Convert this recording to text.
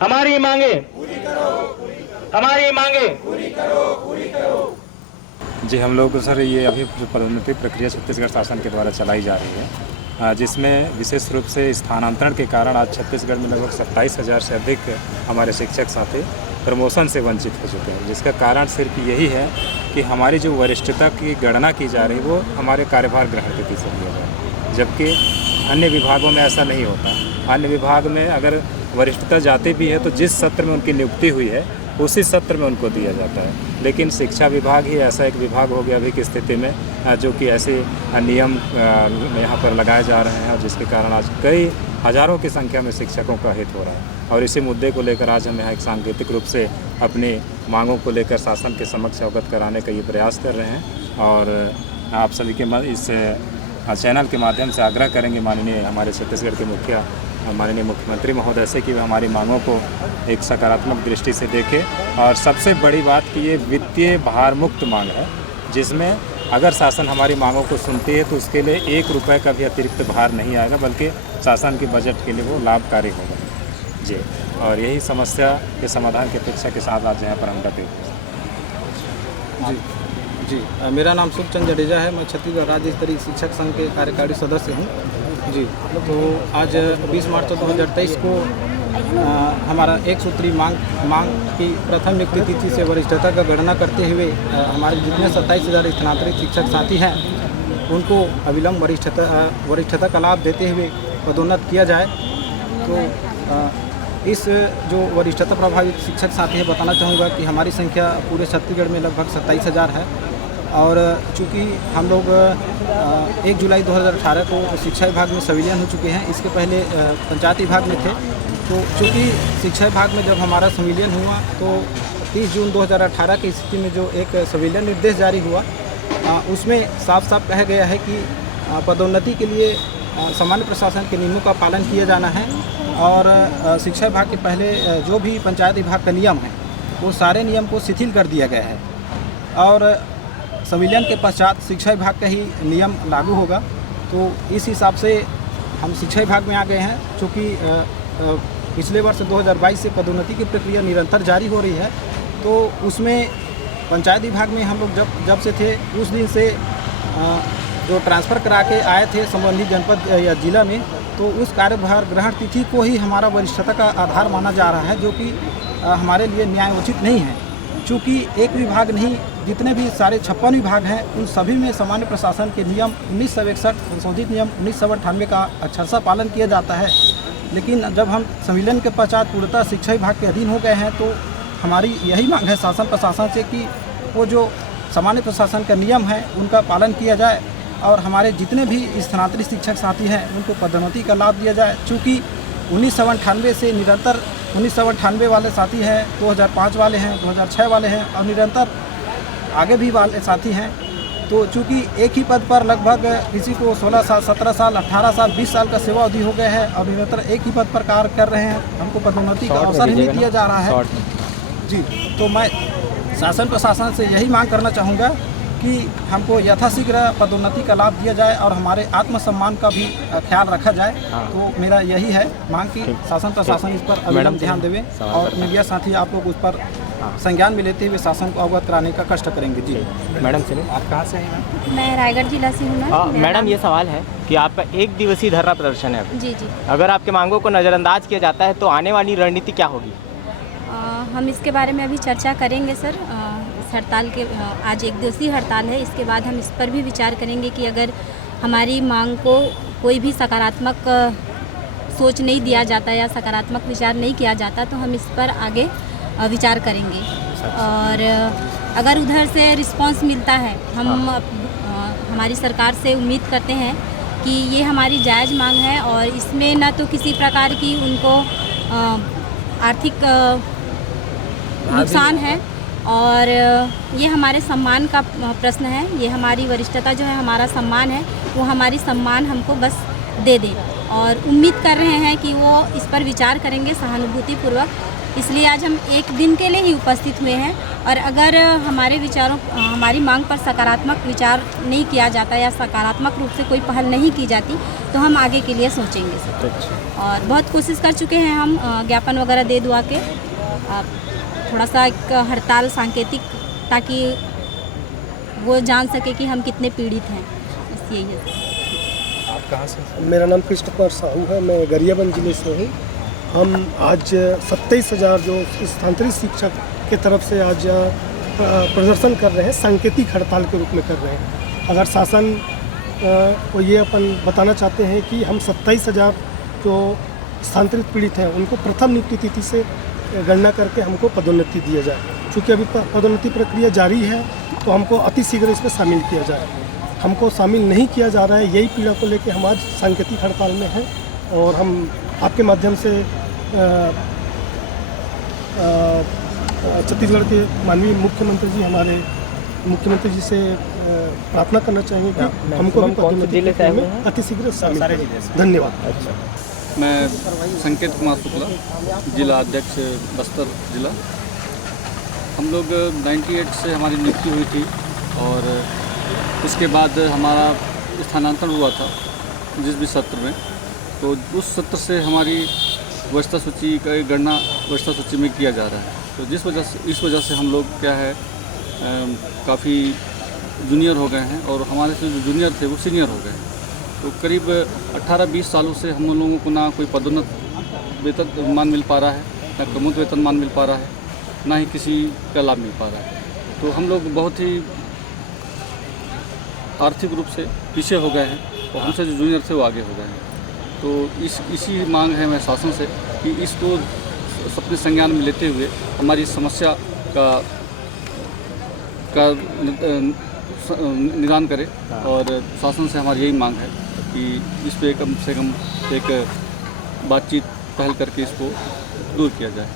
हमारी मांगे हमारी मांगे जी, हम लोग सर ये अभी जो पदोन्नति प्रक्रिया छत्तीसगढ़ शासन के द्वारा चलाई जा रही है, जिसमें विशेष रूप से स्थानांतरण के कारण आज छत्तीसगढ़ में लगभग 27,000 से अधिक हमारे शिक्षक साथी प्रमोशन से वंचित हो चुके हैं। जिसका कारण सिर्फ यही है कि हमारी जो वरिष्ठता की गणना की जा रही है वो हमारे कार्यभार ग्रहण तिथि से लिया जाए, जबकि अन्य विभागों में ऐसा नहीं होता। अन्य विभाग में अगर वरिष्ठता जाती भी है तो जिस सत्र में उनकी नियुक्ति हुई है उसी सत्र में उनको दिया जाता है, लेकिन शिक्षा विभाग ही ऐसा एक विभाग हो गया अभी की स्थिति में जो कि ऐसे नियम यहाँ पर लगाए जा रहे हैं और जिसके कारण आज कई हज़ारों की संख्या में शिक्षकों का हित हो रहा है। और इसी मुद्दे को लेकर आज हम यहाँ एक सांकेतिक रूप से अपनी मांगों को लेकर शासन के समक्ष अवगत कराने का ये प्रयास कर रहे हैं और आप सभी के इस चैनल के माध्यम से आग्रह करेंगे माननीय हमारे छत्तीसगढ़ के मुखिया माननीय मुख्यमंत्री महोदय से कि वे हमारी मांगों को एक सकारात्मक दृष्टि से देखें। और सबसे बड़ी बात कि ये वित्तीय भार मुक्त मांग है, जिसमें अगर शासन हमारी मांगों को सुनती है तो उसके लिए 1 रुपये का भी अतिरिक्त भार नहीं आएगा, बल्कि शासन के बजट के लिए वो लाभकारी होगा। जी, और यही समस्या के समाधान की अपेक्षा के साथ आज यहाँ पर हम डटे। जी, मेरा नाम सुखचंद जडेजा है। मैं छत्तीसगढ़ राज्य स्तरीय शिक्षक संघ के कार्यकारी सदस्य हूँ। जी, तो आज 20 मार्च 2023 को हमारा एक सूत्री मांग की प्रथम नियुक्ति तिथि से वरिष्ठता का गणना करते हुए हमारे जितने 27,000 स्थानांतरित शिक्षक साथी हैं उनको अविलंब वरिष्ठता का लाभ देते हुए पदोन्नत किया जाए। तो इस जो वरिष्ठता प्रभावित शिक्षक साथी है बताना चाहूँगा कि हमारी संख्या पूरे छत्तीसगढ़ में लगभग 27,000 है और चूँकि हम लोग 1 जुलाई 2018 को शिक्षा विभाग में संविलियन हो चुके हैं। इसके पहले पंचायत विभाग में थे। तो चूँकि शिक्षा विभाग में जब हमारा संविलियन हुआ तो 30 जून 2018 की स्थिति में जो एक संविलियन निर्देश जारी हुआ उसमें साफ साफ कहा गया है कि पदोन्नति के लिए सामान्य प्रशासन के नियमों का पालन किया जाना है और शिक्षा विभाग के पहले जो भी पंचायत विभाग का नियम है वो सारे नियम को शिथिल कर दिया गया है और संविलियन के पश्चात शिक्षा विभाग का ही नियम लागू होगा। तो इस हिसाब से हम शिक्षा विभाग में आ गए हैं। चूँकि पिछले वर्ष 2022 से पदोन्नति की प्रक्रिया निरंतर जारी हो रही है, तो उसमें पंचायत विभाग में हम लोग जब से थे उस दिन से जो ट्रांसफ़र करा के आए थे संबंधित जनपद या जिला में, तो उस कार्यभार ग्रहण तिथि को ही हमारा वरिष्ठता का आधार माना जा रहा है, जो कि हमारे लिए न्यायोचित नहीं है। चूँकि एक विभाग नहीं, जितने भी सारे 56 विभाग हैं उन सभी में सामान्य प्रशासन के नियम 1961 संशोधित नियम 1998 का अक्षरशः पालन किया जाता है। लेकिन जब हम संविलियन के पश्चात पूर्णतः शिक्षा विभाग के अधीन हो गए हैं तो हमारी यही मांग है शासन प्रशासन से कि वो जो सामान्य प्रशासन का नियम है उनका पालन किया जाए और हमारे जितने भी स्थानांतरित शिक्षक साथी हैं उनको पदोन्नति का लाभ दिया जाए। चूँकि 1998 से निरंतर 1998 वाले साथी हैं, 2005 वाले हैं, 2006 वाले हैं और निरंतर आगे भी वाले साथी हैं। तो चूँकि एक ही पद पर लगभग किसी को 16 साल, 17 साल, 18 साल, 20 साल का सेवा अवधि हो गया है और निरंतर एक ही पद पर कार्य कर रहे हैं, हमको पदोन्नति का अवसर ही नहीं दिया जा रहा है। जी, तो मैं शासन प्रशासन से यही मांग करना चाहूँगा कि हमको यथाशीघ्र पदोन्नति का लाभ दिया जाए और हमारे आत्मसम्मान का भी ख्याल रखा जाए। तो मेरा यही है मांग कि शासन प्रशासन इस पर अविलंब ध्यान देवे और मीडिया साथी आप लोग उस पर संज्ञान में लेते हुए शासन को अवगत कराने का कष्ट करेंगे। जी मैडम चलिए, आप कहाँ से हैं? मैं रायगढ़ जिला से हूँ। मैडम, ये सवाल है कि आपका 1 दिवसीय धरना प्रदर्शन है। जी। अगर आपके मांगों को नज़रअंदाज किया जाता है तो आने वाली रणनीति क्या होगी? हम इसके बारे में अभी चर्चा करेंगे सर। हड़ताल के आज 1 दिवसीय हड़ताल है, इसके बाद हम इस पर भी विचार करेंगे कि अगर हमारी मांग को कोई भी सकारात्मक सोच नहीं दिया जाता या सकारात्मक विचार नहीं किया जाता तो हम इस पर आगे विचार करेंगे। और अगर उधर से रिस्पांस मिलता है, हम हमारी सरकार से उम्मीद करते हैं कि ये हमारी जायज़ मांग है और इसमें न तो किसी प्रकार की उनको आर्थिक नुकसान है और ये हमारे सम्मान का प्रश्न है। ये हमारी वरिष्ठता जो है, हमारा सम्मान है, वो हमारी सम्मान हमको बस दे दें और उम्मीद कर रहे हैं कि वो इस पर विचार करेंगे सहानुभूतिपूर्वक इसलिए आज हम एक दिन के लिए ही उपस्थित हुए हैं। और अगर हमारे विचारों हमारी मांग पर सकारात्मक विचार नहीं किया जाता या सकारात्मक रूप से कोई पहल नहीं की जाती तो हम आगे के लिए सोचेंगे सर। और बहुत कोशिश कर चुके हैं हम, ज्ञापन वगैरह दे दुआ के थोड़ा सा एक हड़ताल सांकेतिक, ताकि वो जान सके कि हम कितने पीड़ित हैं। बस यही है। आप कहाँ से? मेरा नाम कृष्णकुमार साहू है, मैं गरियाबंद जिले से हूँ। हम आज 27,000 जो स्थानांतरित शिक्षक के तरफ से आज प्रदर्शन कर रहे हैं, सांकेतिक हड़ताल के रूप में कर रहे हैं। अगर शासन को ये अपन बताना चाहते हैं कि हम 27,000 जो स्थानांतरित पीड़ित हैं उनको प्रथम नियुक्ति तिथि से गणना करके हमको पदोन्नति दिया जाए। क्योंकि अभी पदोन्नति प्रक्रिया जारी है तो हमको अतिशीघ्र इसमें शामिल किया जाए। हमको शामिल नहीं किया जा रहा है, यही पीड़ा को लेकर हम आज सांकेतिक हड़ताल में हैं। और हम आपके माध्यम से छत्तीसगढ़ के माननीय मुख्यमंत्री जी, हमारे मुख्यमंत्री जी से प्रार्थना करना चाहेंगे कि हमको भी पदोन्नति में अतिशीघ्र शामिल करें। धन्यवाद। मैं संकेत कुमार शुक्ला, जिला अध्यक्ष बस्तर जिला। हम लोग 98 से हमारी नियुक्ति हुई थी और उसके बाद हमारा स्थानांतरण हुआ था जिस भी सत्र में, तो उस सत्र से हमारी वरिष्ठता सूची का गणना वरिष्ठता सूची में किया जा रहा है। तो इस वजह से हम लोग क्या है काफ़ी जूनियर हो गए हैं और हमारे से जो जूनियर थे वो सीनियर हो गए। तो करीब 18-20 सालों से हम लोगों को ना कोई पदोन्नत वेतन मिल पा रहा है, ना क्रमोन्नत वेतन मिल पा रहा है, ना ही किसी का लाभ मिल पा रहा है। तो हम लोग बहुत ही आर्थिक रूप से पीछे हो गए हैं और हमसे जो जूनियर थे वो आगे हो गए हैं। तो इसी मांग है मैं शासन से कि इसको अपने संज्ञान में लेते हुए हमारी समस्या का निदान करे। और शासन से हमारी यही मांग है कि इस पे कम से कम एक बातचीत पहल करके इसको दूर किया जाए।